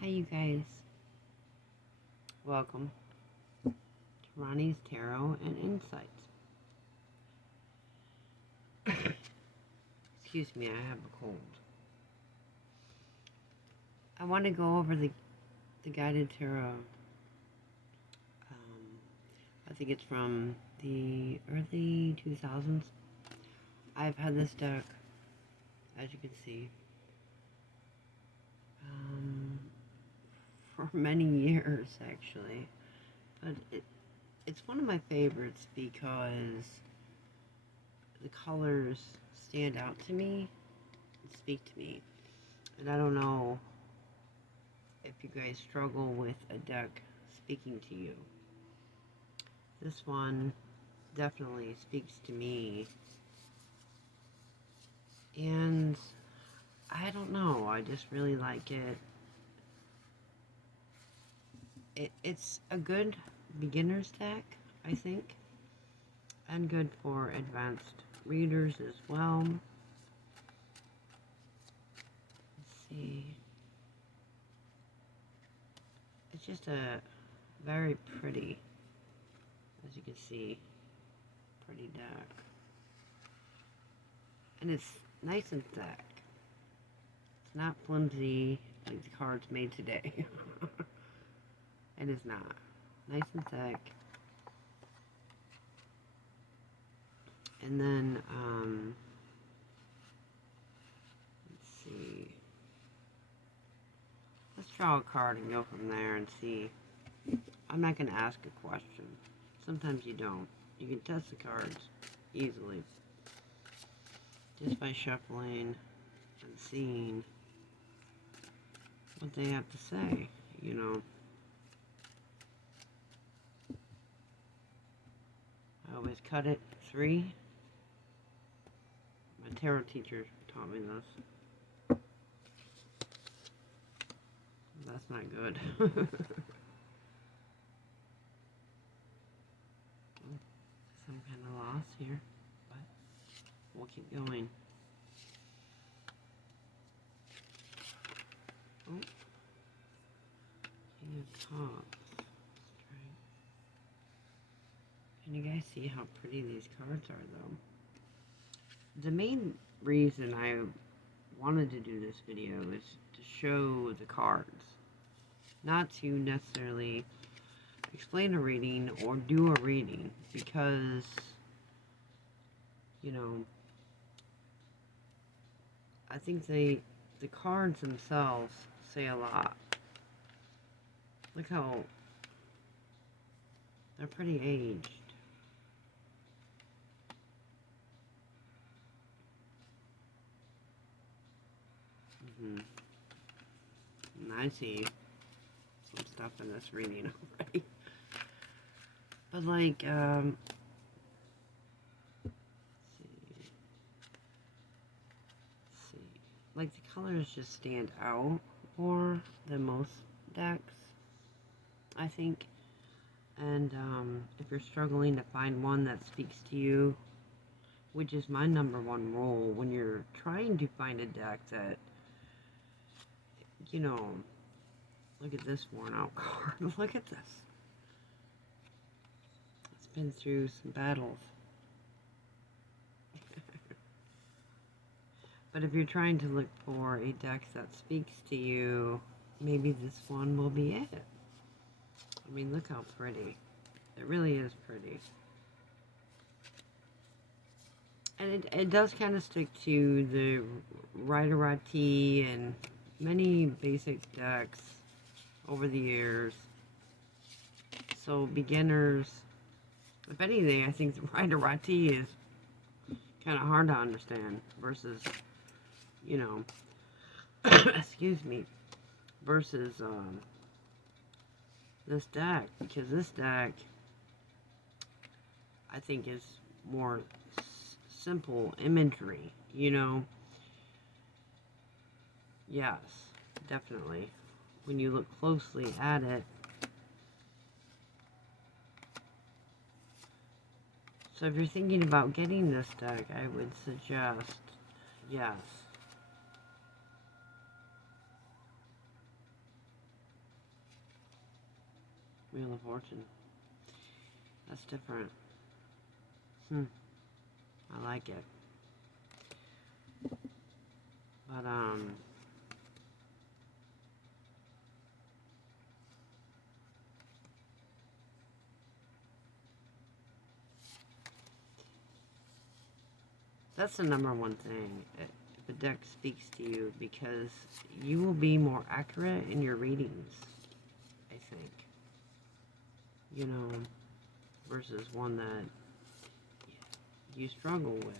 Hi, you guys. Welcome to Ronnie's Tarot and Insights. Excuse me, I have a cold. I want to go over the guided tarot. I think it's from the early 2000s. I've had this deck, as you can see, for many years actually. But it's one of my favorites because the colors stand out to me and speak to me. And I don't know if you guys struggle with a deck speaking to you. This one definitely speaks to me. And I don't know, I just really like it. It's a good beginner's deck, I think, and good for advanced readers as well. Let's see. It's just a very pretty, as you can see, pretty deck. And it's nice and thick. It's not flimsy like the cards made today. It is not. Nice and thick. And then, let's see. Let's draw a card and go from there and see. I'm not going to ask a question. Sometimes you don't. You can test the cards easily just by shuffling and seeing what they have to say, you know. I always cut it 3. My tarot teacher taught me this. That's not good. Some kind of loss here, but we'll keep going. Oh, King of Cups. Can you guys see how pretty these cards are, though? The main reason I wanted to do this video is to show the cards, not to necessarily explain a reading or do a reading, because, you know, I think the cards themselves say a lot. Look how they're pretty aged. And I see some stuff in this reading already. But like, let's see. Like the colors just stand out more than most decks, I think. And if you're struggling to find one that speaks to you, which is my number one rule when you're trying to find a deck that, you know, look at this worn out card. Look at this. It's been through some battles. But if you're trying to look for a deck that speaks to you, maybe this one will be it. I mean, look how pretty. It really is pretty. And it does kind of stick to the Rider-Waite and many basic decks over the years. So beginners, if anything, I think the Rider-Waite is kind of hard to understand versus, you know, excuse me, versus this deck, because this deck I think is more simple imagery, you know. Yes, definitely. When you look closely at it. So if you're thinking about getting this deck, I would suggest, yes. Wheel of Fortune. That's different. I like it. But, that's the number one thing. If a deck speaks to you, because you will be more accurate in your readings, I think. You know, versus one that you struggle with.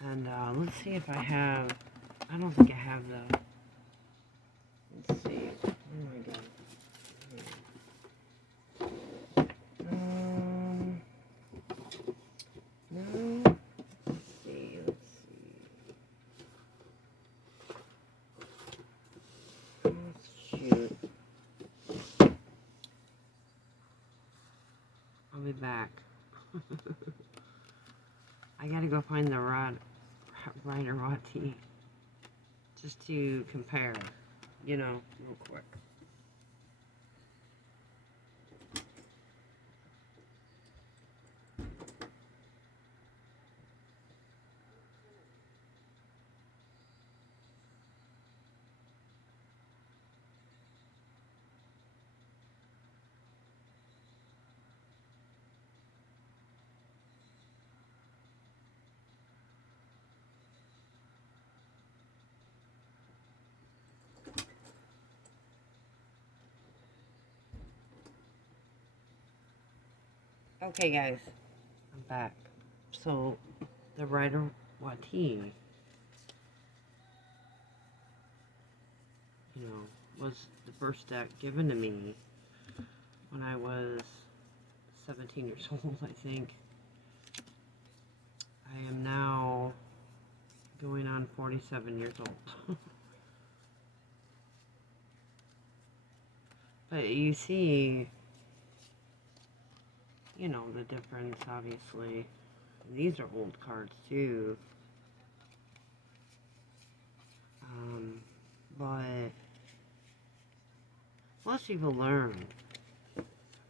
And let's see if I have, I don't think I have the, let's see, oh my god. No, let's see. Oh, shoot. I'll be back. I gotta go find the Rider Watt-T just to compare, you know, real quick. Okay, guys, I'm back. So, the Rider Watt-T, you know, was the first deck given to me when I was 17 years old, I think. I am now going on 47 years old. But you see, you know, the difference, obviously. These are old cards, too. But most people learn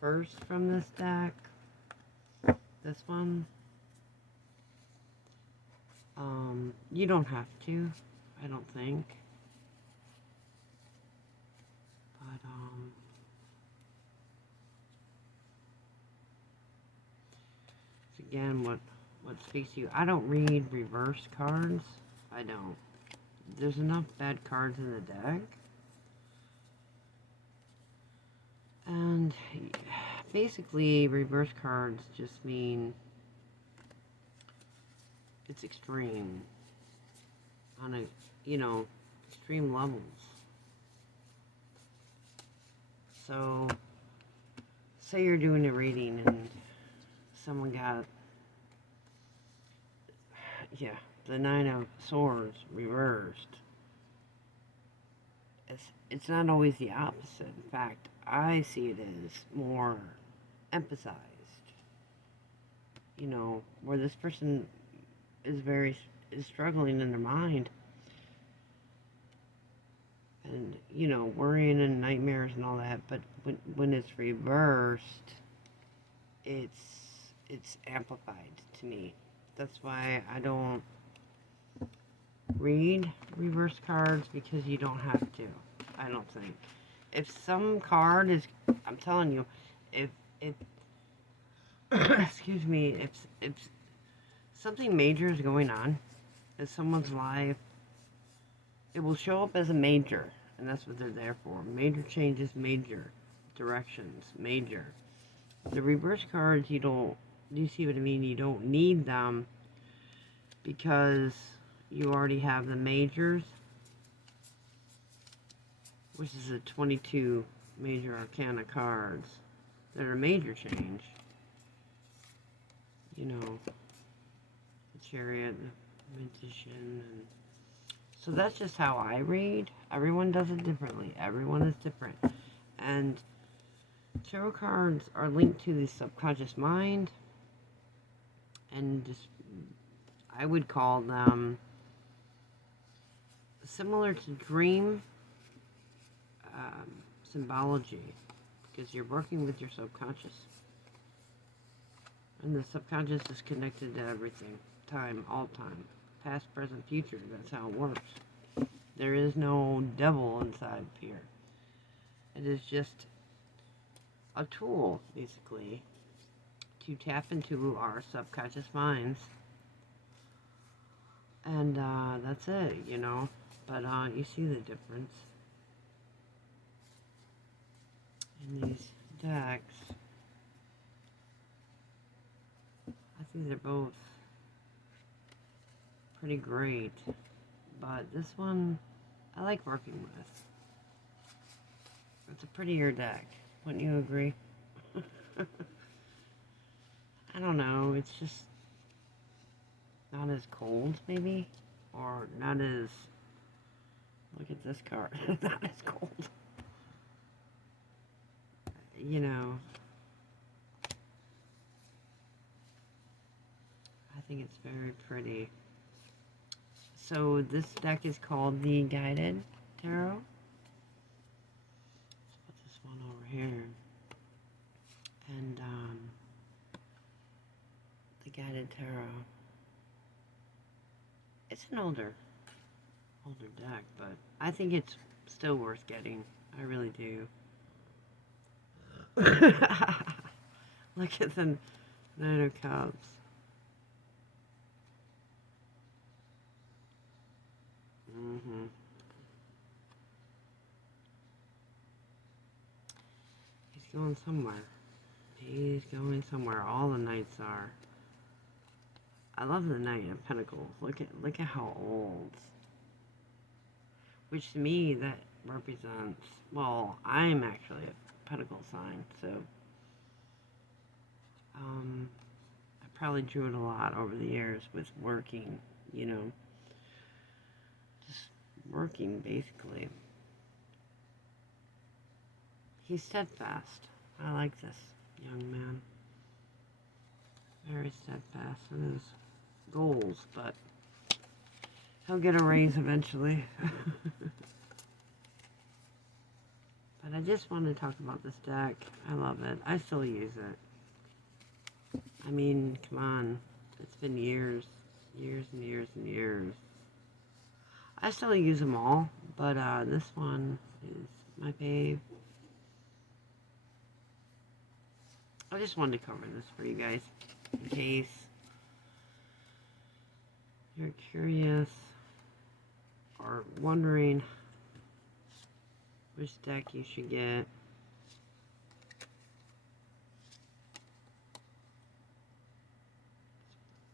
first from this deck. This one. You don't have to, I don't think. But, again, what speaks to you. I don't read reverse cards. I don't. There's enough bad cards in the deck. And basically, reverse cards just mean it's extreme on a, you know, extreme levels. So, say you're doing a reading and someone got, the Nine of Swords reversed. It's not always the opposite. In fact, I see it as more emphasized. You know, where this person is struggling in their mind. And, you know, worrying and nightmares and all that. But when it's reversed, it's amplified to me. That's why I don't read reverse cards, because you don't have to. I don't think. If some card is, I'm telling you, if excuse me, if something major is going on in someone's life, it will show up as a major, and that's what they're there for. Major changes, major directions, major. The reverse cards, you see what I mean? You don't need them because you already have the majors, which is the 22 major arcana cards that are major change. You know, the Chariot, the Magician, and so that's just how I read. Everyone does it differently. Everyone is different. And tarot cards are linked to the subconscious mind, and just, I would call them similar to dream symbology, because you're working with your subconscious. And the subconscious is connected to everything. Time, all time. Past, present, future. That's how it works. There is no devil inside here. It is just a tool, basically, to tap into our subconscious minds. And that's it, you know. But you see the difference in these decks. I think they're both pretty great. But this one, I like working with. It's a prettier deck. Wouldn't you agree? I don't know. It's just not as cold, maybe? Or not as... Look at this card. Not as cold. You know. I think it's very pretty. So this deck is called the Guided Tarot. Let's put this one over here. And the Guided Tarot. It's an older deck, but I think it's still worth getting. I really do. Look at the Nine of Cups. He's going somewhere. He's going somewhere. All the knights are. I love the Knight of Pentacles. Look at how old. Which to me that represents, well, I'm actually a Pentacle sign, so I probably drew it a lot over the years with working, you know, just working basically. He's steadfast. I like this young man. Very steadfast in his goals, but he'll get a raise eventually. But I just want to talk about this deck. I love it. I still use it. I mean, come on. It's been years. Years and years and years. I still use them all, but this one is my fave. I just wanted to cover this for you guys, in case you're curious or wondering which deck you should get.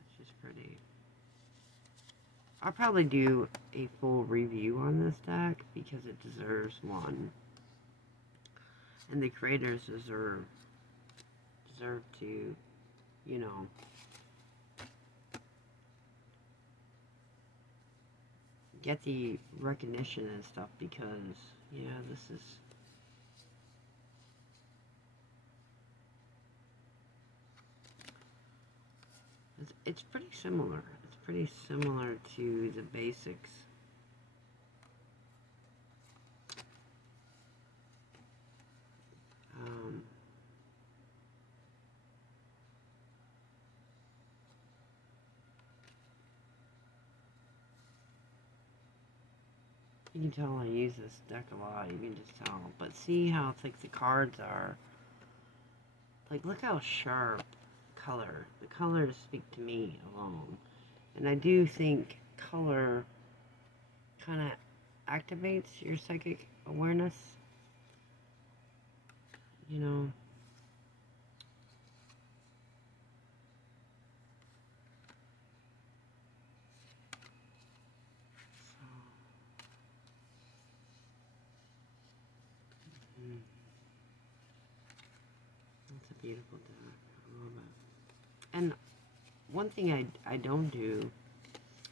It's just pretty. I'll probably do a full review on this deck because it deserves one. And the creators deserve to, you know, get the recognition and stuff because, yeah, this is it's pretty similar. It's pretty similar to the basics. You can tell I use this deck a lot, you can just tell. But see how thick the cards are. Like, look how sharp color. The colors speak to me alone. And I do think color kind of activates your psychic awareness. You know. It's a beautiful deck. I love it. And one thing I don't do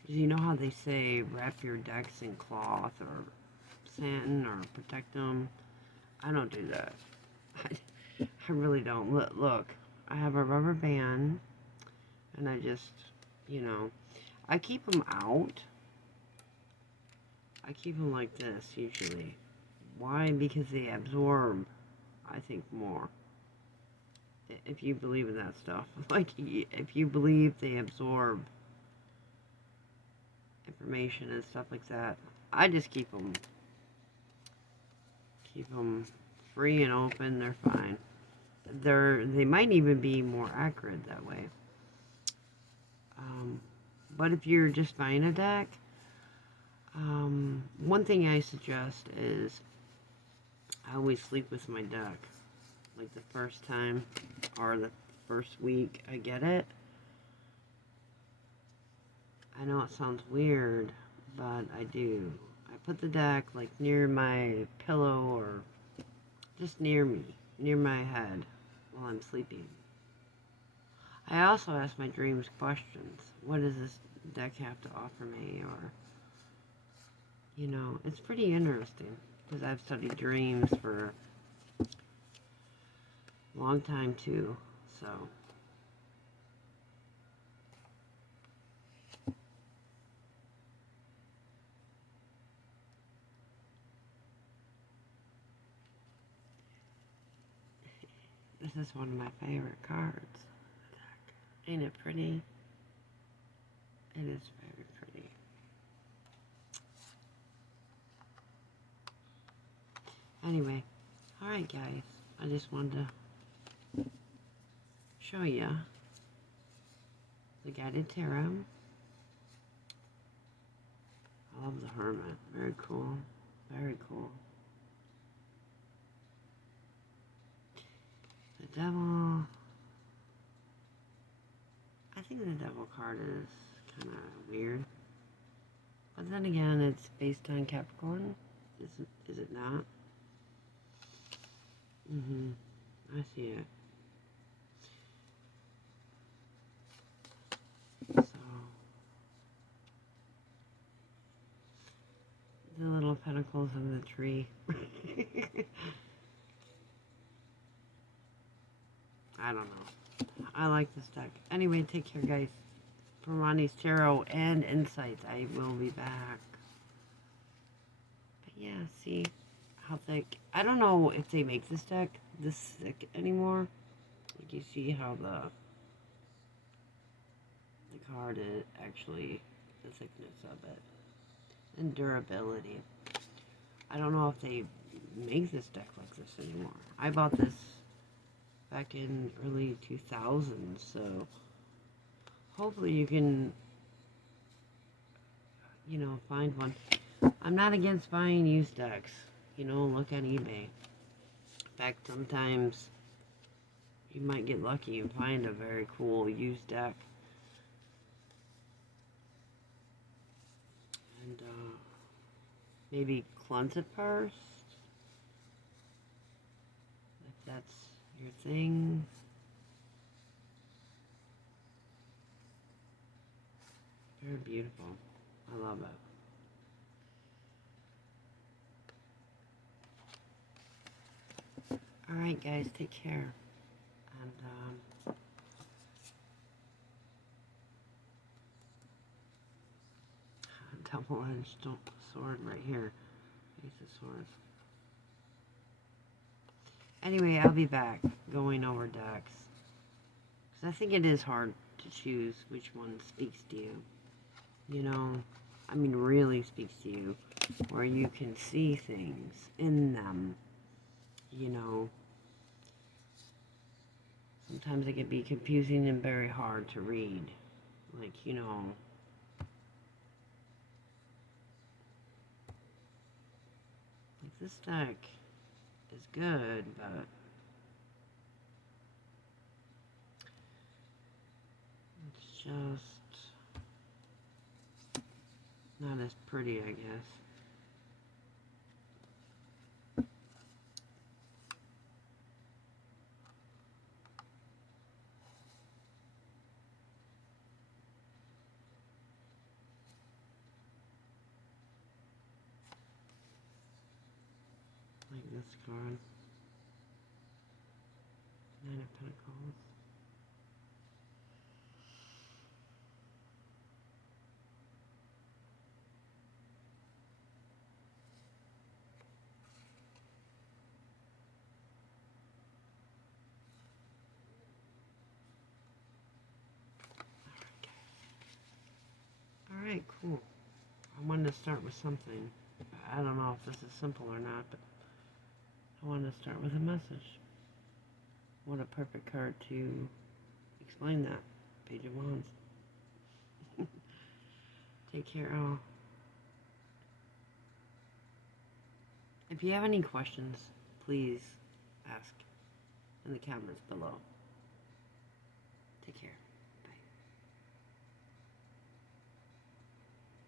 is, you know how they say wrap your decks in cloth or satin or protect them? I don't do that. I really don't. Look, I have a rubber band and I just, you know, I keep them out. I keep them like this usually. Why? Because they absorb, I think, more. If you believe in that stuff. Like, if you believe they absorb information and stuff like that, I just keep them free and open. They're fine. They might even be more accurate that way. But if you're just buying a deck, one thing I suggest is I always sleep with my deck. Like the first time or the first week I get it. I know it sounds weird, but I do. I put the deck like near my pillow or just near me, near my head while I'm sleeping. I also ask my dreams questions. What does this deck have to offer me? Or, it's pretty interesting because I've studied dreams for a long time too, so. This is one of my favorite cards. Ain't it pretty? It is very pretty. Anyway, alright guys, I just wanted to show you the guided tarot. I love the Hermit. Very cool. Very cool. The Devil. I think the Devil card is kind of weird. But then again, it's based on Capricorn. Is it not? I see it. So, the little pentacles of the tree. I don't know. I like this deck. Anyway, take care, guys. For Ronnie's Tarot and Insights, I will be back. But yeah, see how thick. I don't know if they make this deck this thick anymore. Like, you see how the card is actually the thickness of it. And durability. I don't know if they make this deck like this anymore. I bought this back in early 2000s, so hopefully you can, find one. I'm not against buying used decks. Look at eBay. In fact, sometimes you might get lucky and find a very cool used deck. And maybe cleanse it first, if that's your thing. Very beautiful. I love it. Alright guys, take care. And double-edged sword right here. Ace of Swords. Anyway, I'll be back going over decks. Because I think it is hard to choose which one speaks to you. Really speaks to you. Where you can see things in them. Sometimes it can be confusing and very hard to read. Like, this deck is good, but it's just not as pretty, I guess. Like this card. Nine of Pentacles. Hmm. I wanted to start with something. I don't know if this is simple or not, but I wanted to start with a message. What a perfect card to explain that. Page of Wands. Take care, all. If you have any questions, please ask in the comments below. Take care.